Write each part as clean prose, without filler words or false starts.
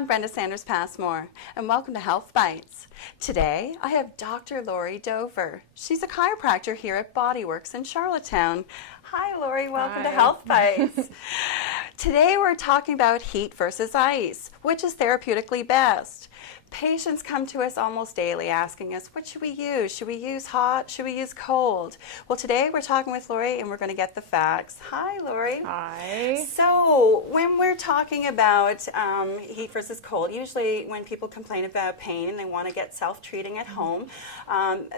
I'm Brenda Sanders Passmore, and welcome to Health Bites. Today, I have Dr. Lori Dover. She's a chiropractor here at Bodyworks in Charlottetown. Hi, Lori. Welcome to Health Bites. Today, we're talking about heat versus ice, which is therapeutically best. Patients come to us almost daily asking us, what should we use? Should we use hot? Should we use cold? Well, today we're talking with Lori and we're going to get the facts. Hi, Lori. Hi. So, when we're talking about heat versus cold, usually when people complain about pain and they want to get self-treating at home,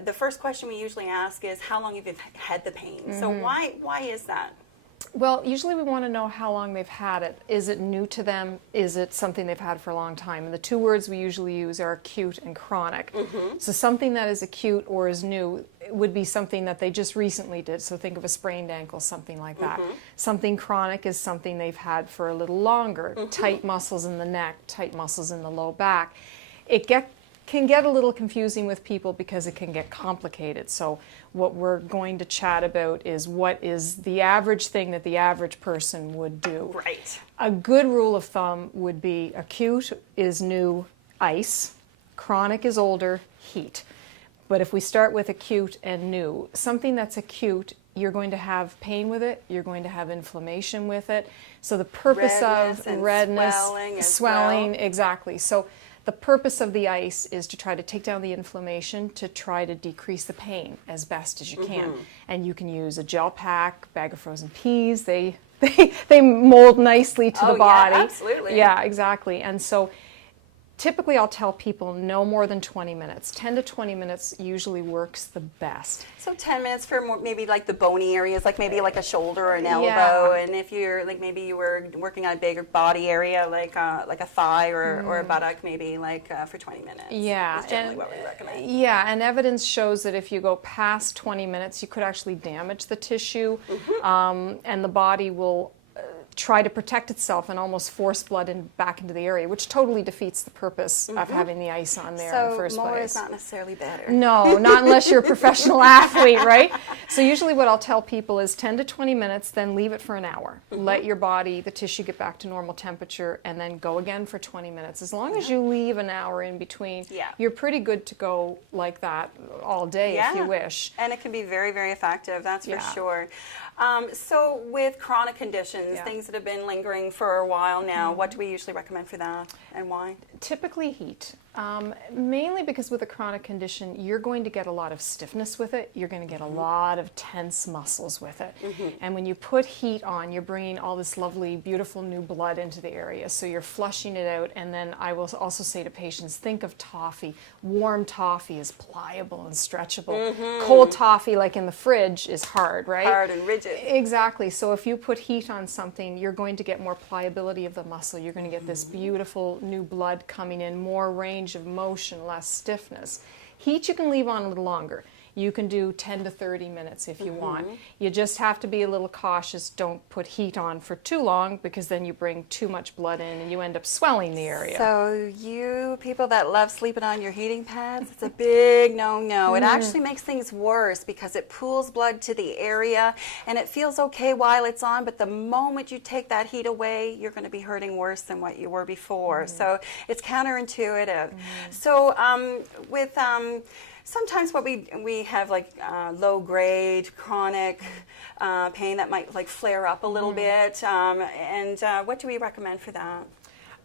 the first question we usually ask is, how long have you had the pain? So why is that? Well, usually we want to know how long they've had it. Is it new to them? Is it something they've had for a long time? And the two words we usually use are acute and chronic. So something that is acute or is new would be something that they just recently did. So think of a sprained ankle, something like that. Something chronic is something they've had for a little longer. Tight muscles in the neck, tight muscles in the low back. It can get a little confusing with people because it can get complicated. So what we're going to chat about is what is the average thing that the average person would do. Right. A good rule of thumb would be acute is new, ice. Chronic is older, heat. But if we start with acute and new, something that's acute, you're going to have pain with it, you're going to have inflammation with it. So the purpose of redness, swelling, exactly. So the purpose of the ice is to try to take down the inflammation, to try to decrease the pain as best as you can. And you can use a gel pack, bag of frozen peas. They mold nicely to the body. Yeah, absolutely. Yeah, exactly. And so typically I'll tell people no more than 20 minutes. 10 to 20 minutes usually works the best. So 10 minutes for more, maybe like the bony areas, like maybe like a shoulder or an elbow. And if you're like maybe you were working on a bigger body area, like a thigh or a buttock, maybe like for 20 minutes. Yeah. That's generally what we recommend. Yeah, and evidence shows that if you go past 20 minutes, you could actually damage the tissue, and the body will try to protect itself and almost force blood back into the area, which totally defeats the purpose of having the ice on there in the first place. So more is not necessarily better. No, not unless you're a professional athlete, right? So usually what I'll tell people is 10 to 20 minutes, then leave it for an hour. Let your body, the tissue, get back to normal temperature, and then go again for 20 minutes. As long as you leave an hour in between, you're pretty good to go like that all day if you wish. And it can be very, very effective, that's for sure. So with chronic conditions, things that have been lingering for a while now, what do we usually recommend for that and why? Typically heat. Mainly because with a chronic condition, you're going to get a lot of stiffness with it. You're going to get a lot of tense muscles with it. And when you put heat on, you're bringing all this lovely, beautiful new blood into the area. So you're flushing it out. And then I will also say to patients, think of toffee. Warm toffee is pliable and stretchable. Cold toffee, like in the fridge, is hard, right? Hard and rigid. Exactly. So if you put heat on something, you're going to get more pliability of the muscle. You're going to get this beautiful new blood coming in, more range of motion, less stiffness. Heat you can leave on a little longer. You can do 10 to 30 minutes if you want. You just have to be a little cautious. Don't put heat on for too long because then you bring too much blood in and you end up swelling the area. So you people that love sleeping on your heating pads, it's a big no-no. It actually makes things worse because it pools blood to the area and it feels okay while it's on, but the moment you take that heat away, you're going to be hurting worse than what you were before. So it's counterintuitive. So with sometimes what we have like low grade chronic pain that might like flare up a little bit, and what do we recommend for that?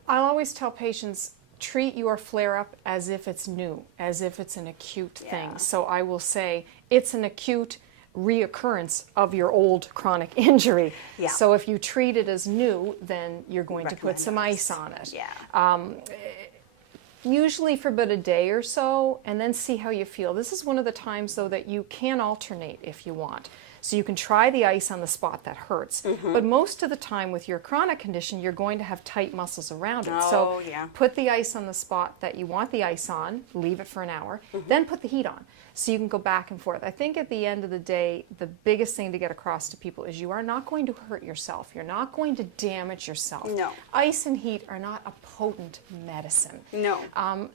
I'll always tell patients, treat your flare up as if it's new, as if it's an acute thing. So I will say it's an acute reoccurrence of your old chronic injury. So if you treat it as new, then you're going to put some ice on it. Usually for about a day or so, and then see how you feel. This is one of the times, though, that you can alternate if you want. So you can try the ice on the spot that hurts, but most of the time with your chronic condition, you're going to have tight muscles around it. So put the ice on the spot that you want the ice on, leave it for an hour, then put the heat on. So you can go back and forth. I think at the end of the day, the biggest thing to get across to people is you are not going to hurt yourself. You're not going to damage yourself. No. Ice and heat are not a potent medicine. No.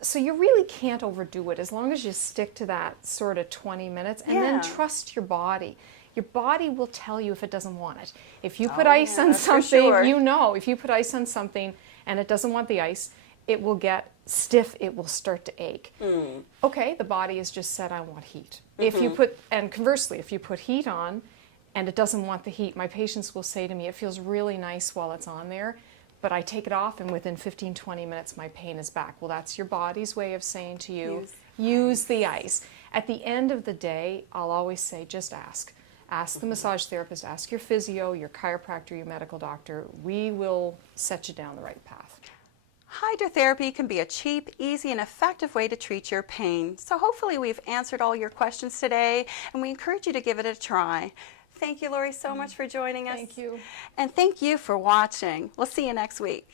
So you really can't overdo it as long as you stick to that sort of 20 minutes and then trust your body. Your body will tell you if it doesn't want it. If you put ice on something, you know, if you put ice on something and it doesn't want the ice, it will get stiff, it will start to ache. Okay, the body has just said, I want heat. If you put, and conversely, if you put heat on and it doesn't want the heat, my patients will say to me, it feels really nice while it's on there, but I take it off and within 15, 20 minutes my pain is back. Well, that's your body's way of saying to you, use the ice. At the end of the day, I'll always say, just ask. Ask the massage therapist, ask your physio, your chiropractor, your medical doctor. We will set you down the right path. Hydrotherapy can be a cheap, easy, and effective way to treat your pain. So hopefully we've answered all your questions today, and we encourage you to give it a try. Thank you, Lori, so much for joining us. Thank you. And thank you for watching. We'll see you next week.